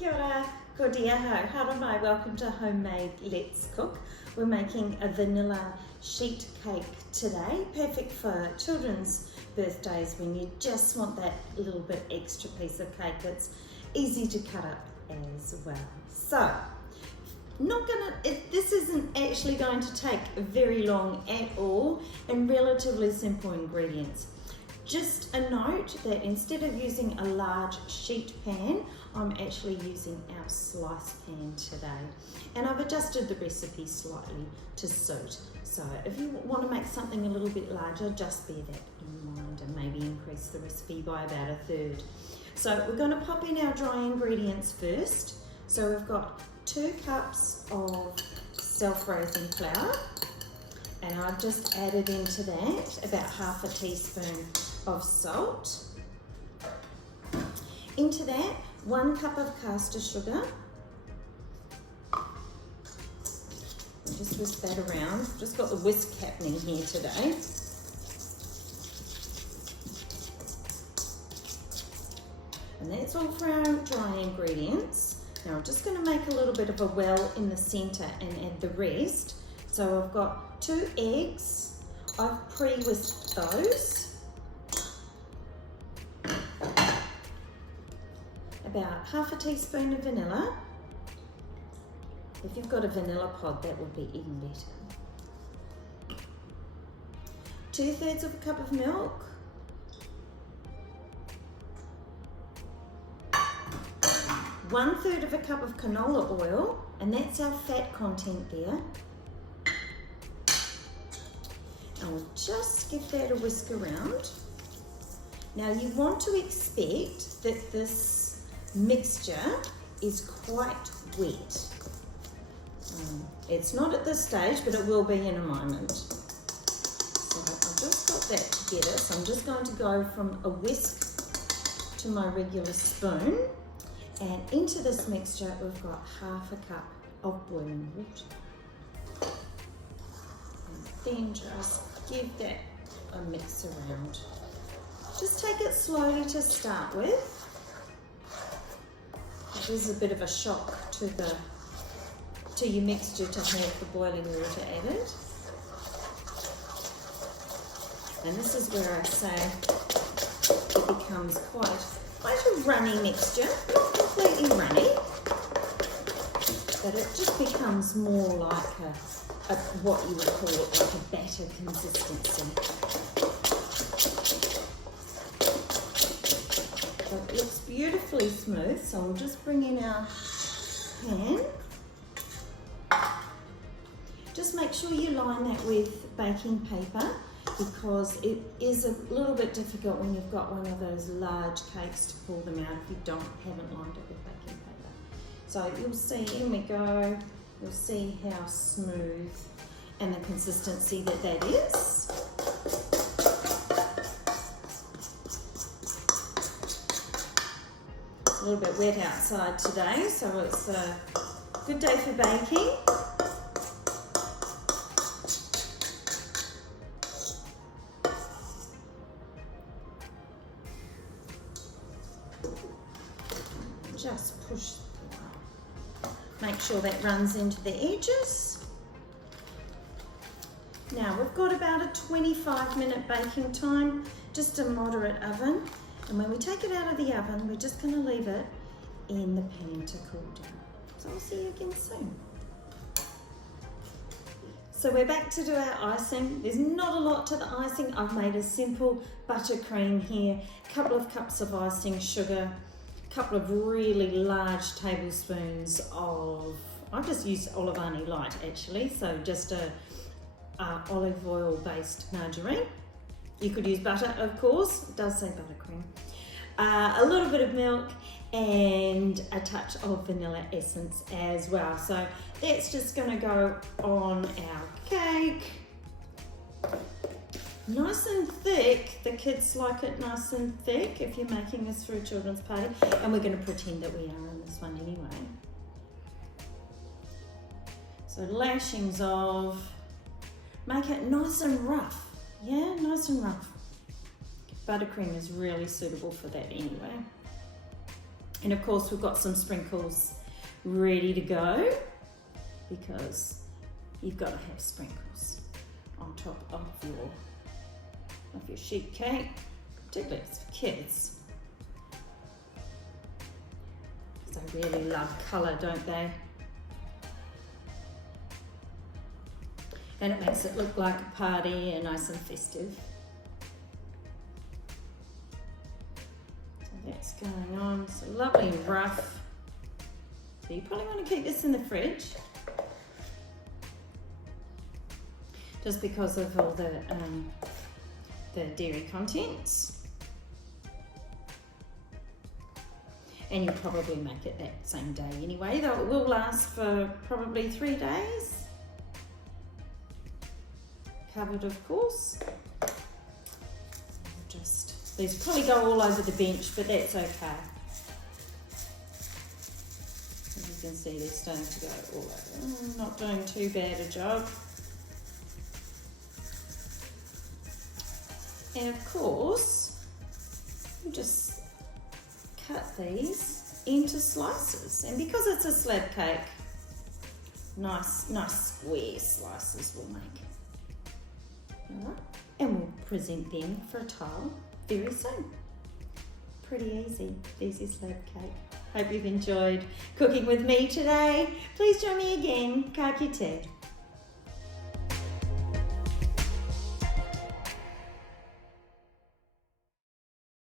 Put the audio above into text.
Kia ora, ko dia hau, hara mai, welcome to Homemade Let's Cook. We're making a vanilla sheet cake today, perfect for children's birthdays when you just want that little bit extra piece of cake. It's easy to cut up as well. So, this isn't actually going to take very long at all and relatively simple ingredients. Just a note that instead of using a large sheet pan, I'm actually using our slice pan today. And I've adjusted the recipe slightly to suit. So if you want to make something a little bit larger, just bear that in mind and maybe increase the recipe by about 1/3. So we're going to pop in our dry ingredients first. So we've got 2 cups of self-raising flour. And I've just added into that about 1/2 teaspoon of salt. Into that, 1 cup of caster sugar. Just whisk that around. Just got the whisk happening here today. And that's all for our dry ingredients. Now I'm just going to make a little bit of a well in the centre and add the rest. So I've got 2 eggs. I've pre-whisked those. About 1/2 teaspoon of vanilla. If you've got a vanilla pod, that would be even better. 2/3 of a cup of milk. 1/3 of a cup of canola oil, and that's our fat content there. And we'll just give that a whisk around. Now you want to expect that this mixture is quite wet. It's not at this stage, but it will be in a moment. So I've just got that together, so I'm just going to go from a whisk to my regular spoon, and into this mixture we've got 1/2 cup of boiling water. And then just give that a mix around. Just take it slowly to start with. It is a bit of a shock to your mixture to have the boiling water added. And this is where I say it becomes quite a runny mixture, not completely runny, but it just becomes more like what you would call it, like a batter consistency. So it looks beautifully smooth, so we'll just bring in our pan. Just make sure you line that with baking paper, because it is a little bit difficult when you've got one of those large cakes to pull them out if you haven't lined it with baking paper. So you'll see, in we go, you'll see how smooth and the consistency that is. A little bit wet outside today, so it's a good day for baking. Just push, make sure that runs into the edges. Now we've got about a 25-minute baking time, just a moderate oven. And when we take it out of the oven, we're just going to leave it in the pan to cool down. So I'll see you again soon. So we're back to do our icing. There's not a lot to the icing. I've made a simple buttercream here, a couple of cups of icing sugar, a couple of really large tablespoons of, I've just used Olivani Light actually, so just a olive oil based margarine. You could use butter, of course, it does say buttercream. A little bit of milk and a touch of vanilla essence as well. So that's just going to go on our cake. Nice and thick. The kids like it nice and thick if you're making this for a children's party. And we're going to pretend that we are in this one anyway. So lashings of, make it nice and rough. Yeah, nice and rough. Buttercream is really suitable for that anyway. And of course we've got some sprinkles ready to go, because you've got to have sprinkles on top of your sheet cake, particularly for kids. They really love colour, don't they? And it makes it look like a party and nice and festive. So that's going on. It's a lovely rough. So you probably want to keep this in the fridge, just because of all the dairy contents. And you'll probably make it that same day anyway, though it will last for probably 3 days. Covered, of course. These probably go all over the bench, but that's okay. As you can see, they're starting to go all over. Not doing too bad a job. And of course, you just cut these into slices. And because it's a slab cake, nice square slices we'll make. Alright, and we'll present them for a tile very soon. Pretty easy slab cake. Hope you've enjoyed cooking with me today. Please join me again. Ka kite.